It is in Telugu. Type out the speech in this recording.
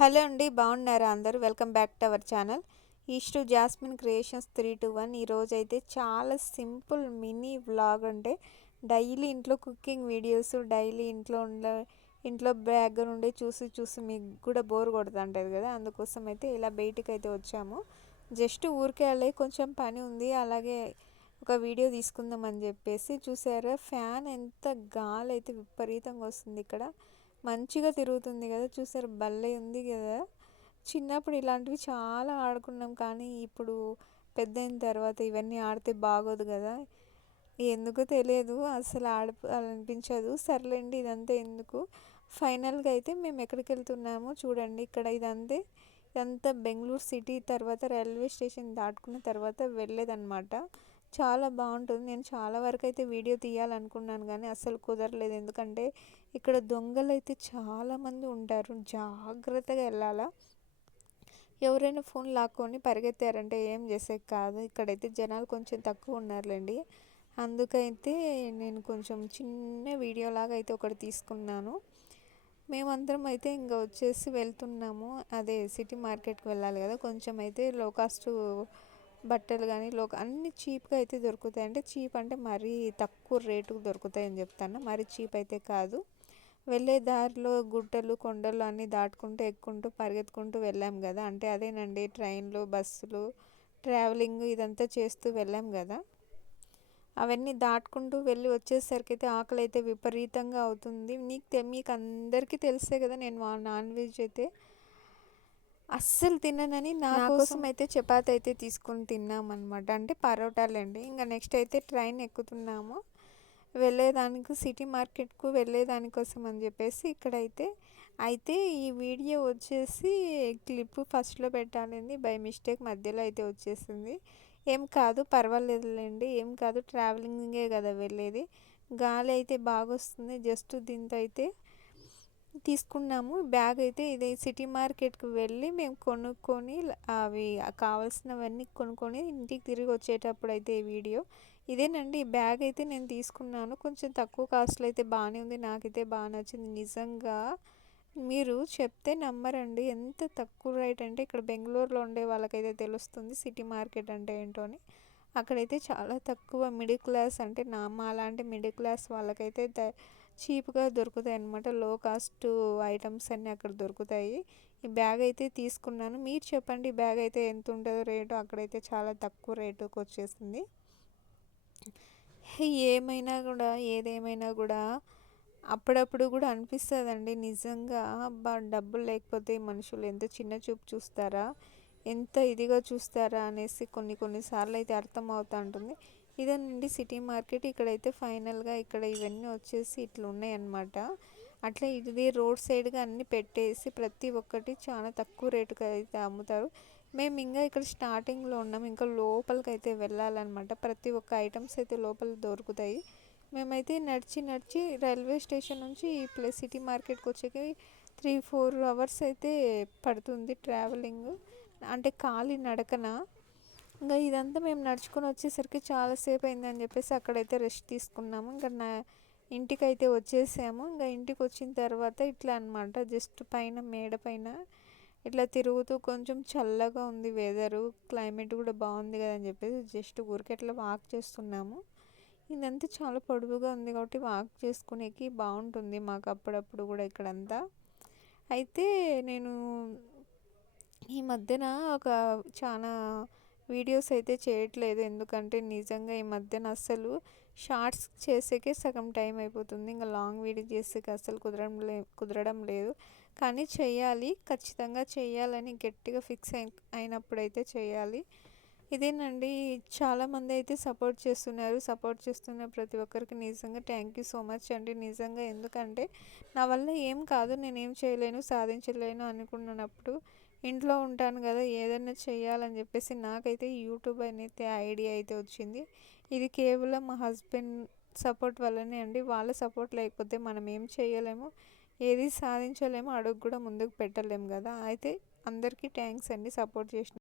హలో అండి బాగున్నారా అందరూ? Welcome back to our channel. East Jasmine creations three two one. ఈరోజు అయితే చాలా సింపుల్ మినీ వ్లాగ్ అంటే డైలీ ఇంట్లో కుకింగ్ వీడియోస్ డైలీ ఇంట్లో ఉండే ఇంట్లో బ్యాగ్ ఉండే చూసి చూసి మీకు కూడా బోర్ కొడుతుంటుంది కదా? అందుకోసం అయితే ఇలా బయటికి అయితే వచ్చాము. జస్ట్ ఊరికే వెళ్ళి కొంచెం పని ఉంది. అలాగే ఒక వీడియో తీసుకుందామని చెప్పేసి చూసారా? ఫ్యాన్ ఎంత గాలి అయితే విపరీతంగా వస్తుంది ఇక్కడ. మంచిగా తిరుగుతుంది కదా. చూసారు భలే ఉంది కదా. చిన్నప్పుడు ఇలాంటివి చాలా ఆడుకున్నాం కానీ ఇప్పుడు పెద్ద అయిన తర్వాత ఇవన్నీ ఆడితే బాగోదు కదా. ఎందుకో తెలియదు అసలు ఆడాలనిపించదు. సర్లేండి ఇదంతా ఎందుకు? ఫైనల్గా అయితే మేము ఎక్కడికి వెళ్తున్నామో చూడండి. ఇక్కడ ఇదంతే ఇదంతా బెంగళూరు సిటీ తర్వాత రైల్వే స్టేషన్ దాటుకున్న తర్వాత వెళ్ళేదన్నమాట. చాలా బాగుంటుంది. నేను చాలా వరకు అయితే వీడియో తీయాలనుకున్నాను కానీ అసలు కుదరలేదు. ఎందుకంటే ఇక్కడ దొంగలు అయితే చాలామంది ఉంటారు. జాగ్రత్తగా వెళ్ళాలా? ఎవరైనా ఫోన్ లాక్కొని పరిగెత్తారంటే ఏం చేసే కాదు. ఇక్కడైతే జనాలు కొంచెం తక్కువ ఉన్నారులేండి. అందుకైతే నేను కొంచెం చిన్న వీడియోలాగా అయితే ఒకటి తీసుకున్నాను. మేమందరం అయితే ఇంకా వచ్చేసి వెళ్తున్నాము. అదే సిటీ మార్కెట్కి వెళ్ళాలి కదా. కొంచెం అయితే లో కాస్ట్ బట్టలు కానీ లో అన్ని చీప్గా అయితే దొరుకుతాయి. అంటే చీప్ అంటే మరీ తక్కువ రేటుకు దొరుకుతాయని చెప్తాను. మరీ చీప్ అయితే కాదు. వెళ్ళే దారిలో గుట్టలు కొండలు అన్నీ దాటుకుంటూ ఎక్కుంటూ పరిగెత్తుకుంటూ వెళ్ళాం కదా. అంటే అదేనండి ట్రైన్లు బస్సులు ట్రావెలింగ్ ఇదంతా చేస్తూ వెళ్ళాం కదా. అవన్నీ దాటుకుంటూ వెళ్ళి వచ్చేసరికి అయితే ఆకలి అయితే విపరీతంగా అవుతుంది. నీకు మీకు అందరికీ తెలిసే కదా నేను నాన్ వెజ్ అయితే అస్సలు తిననని నా కోసం అయితే చపాతి అయితే తీసుకుని తిన్నాం అనమాట అంటే పరోటాలండి. ఇంకా నెక్స్ట్ అయితే ట్రైన్ ఎక్కుతున్నాము. వెళ్ళేదానికి సిటీ మార్కెట్కు వెళ్ళేదానికోసం అని చెప్పేసి ఇక్కడైతే. అయితే ఈ వీడియో వచ్చేసి క్లిప్ ఫస్ట్లో పెట్టాలండి బై మిస్టేక్ మధ్యలో అయితే వచ్చేసింది. ఏం కాదు పర్వాలేదులేండి. ఏం కాదు ట్రావెలింగే కదా వెళ్ళేది. గాలి అయితే బాగా వస్తుంది జస్ట్ దీంతో అయితే తీసుకున్నాము. బ్యాగ్ అయితే ఇది సిటీ మార్కెట్కి వెళ్ళి మేము కొనుక్కొని అవి కావాల్సినవన్నీ కొనుక్కొని ఇంటికి తిరిగి వచ్చేటప్పుడు అయితే ఈ వీడియో. ఇదేనండి ఈ బ్యాగ్ అయితే నేను తీసుకున్నాను. కొంచెం తక్కువ కాస్ట్లో అయితే బాగానే ఉంది. నాకైతే బాగా నచ్చింది. నిజంగా మీరు చెప్తే నమ్మరండి. ఎంత తక్కువ రేట్ అంటే ఇక్కడ బెంగళూరులో ఉండే వాళ్ళకైతే తెలుస్తుంది సిటీ మార్కెట్ అంటే ఏంటో అని. అక్కడైతే చాలా తక్కువ మిడిల్ క్లాస్ అంటే నా మా లాంటి మిడిల్ క్లాస్ వాళ్ళకైతే చీప్గా దొరుకుతాయి అనమాట లో కాస్ట్ ఐటమ్స్ అన్నీ అక్కడ దొరుకుతాయి. ఈ బ్యాగ్ అయితే తీసుకున్నాను. మీరు చెప్పండి బ్యాగ్ అయితే ఎంత ఉంటుందో రేటు? అక్కడైతే చాలా తక్కువ రేటుకి వచ్చేసింది. ఏమైనా కూడా ఏదేమైనా కూడా అప్పుడప్పుడు కూడా అనిపిస్తుందండి నిజంగా. బా డబ్బులు లేకపోతే మనుషులు ఎంత చిన్న చూపు చూస్తారా? ఎంత ఇదిగా చూస్తారా అనేసి కొన్ని కొన్నిసార్లు అయితే అర్థం అవుతూ ఉంటుంది. ఇదేనండి సిటీ మార్కెట్. ఇక్కడైతే ఫైనల్గా ఇక్కడ ఇవన్నీ వచ్చేసి ఇట్లా ఉన్నాయన్నమాట అట్లా ఇది రోడ్ సైడ్గా అన్ని పెట్టేసి ప్రతి ఒక్కటి చాలా తక్కువ రేటుకి అయితే అమ్ముతారు. మేము ఇంకా ఇక్కడ స్టార్టింగ్లో ఉన్నాం. ఇంకా లోపలికి అయితే వెళ్ళాలన్నమాట. ప్రతి ఒక్క ఐటమ్స్ అయితే లోపల దొరుకుతాయి. మేమైతే నడిచి నడిచి రైల్వే స్టేషన్ నుంచి ఈ ప్లస్ సిటీ మార్కెట్కి వచ్చేకి త్రీ ఫోర్ అవర్స్ అయితే పడుతుంది ట్రావెలింగ్. అంటే ఖాళీ నడకన? ఇంకా ఇదంతా మేము నడుచుకొని వచ్చేసరికి చాలాసేపు అయిందని చెప్పేసి అక్కడైతే రెస్ట్ తీసుకున్నాము. ఇంకా నా ఇంటికి అయితే వచ్చేసాము. ఇంకా ఇంటికి వచ్చిన తర్వాత ఇట్లా అనమాట జస్ట్ పైన మేడ పైన ఇట్లా తిరుగుతూ కొంచెం చల్లగా ఉంది వెదరు క్లైమేట్ కూడా బాగుంది కదా అని చెప్పేసి జస్ట్ ఊరికి అట్లా వాక్ చేస్తున్నాము. ఇదంతా చాలా పొడవుగా ఉంది కాబట్టి వాక్ చేసుకునేకి బాగుంటుంది మాకు అప్పుడప్పుడు కూడా ఇక్కడంతా. అయితే నేను ఈ మధ్యన ఒక చాలా వీడియోస్ అయితే చేయట్లేదు. ఎందుకంటే నిజంగా ఈ మధ్యన అస్సలు షార్ట్స్ చేసేకే సగం టైం అయిపోతుంది. ఇంకా లాంగ్ వీడియో చేసేకి అస్సలు కుదరడం లే కుదరడం లేదు. కానీ చేయాలి. ఖచ్చితంగా చేయాలని గట్టిగా ఫిక్స్ అయి అయినప్పుడైతే చేయాలి. ఇదేనండి. చాలామంది అయితే సపోర్ట్ చేస్తున్నారు. సపోర్ట్ చేస్తున్న ప్రతి ఒక్కరికి నిజంగా థ్యాంక్ యూ సో మచ్ అండి. నిజంగా ఎందుకంటే నా వల్ల ఏం కాదు. నేనేం చేయలేను సాధించలేను అనుకున్నప్పుడు ఇంట్లో ఉంటాను కదా ఏదైనా చేయాలని చెప్పేసి నాకైతే యూట్యూబ్ అనేది ఐడియా అయితే వచ్చింది. ఇది కేవలం మా హస్బెండ్ సపోర్ట్ వల్లనే అండి. వాళ్ళ సపోర్ట్ లేకపోతే మనం ఏం చేయలేము. ఏది సాధించలేము అడుగు కూడా ముందుకు పెట్టలేము కదా. అయితే అందరికీ థ్యాంక్స్ అండి సపోర్ట్ చేసిన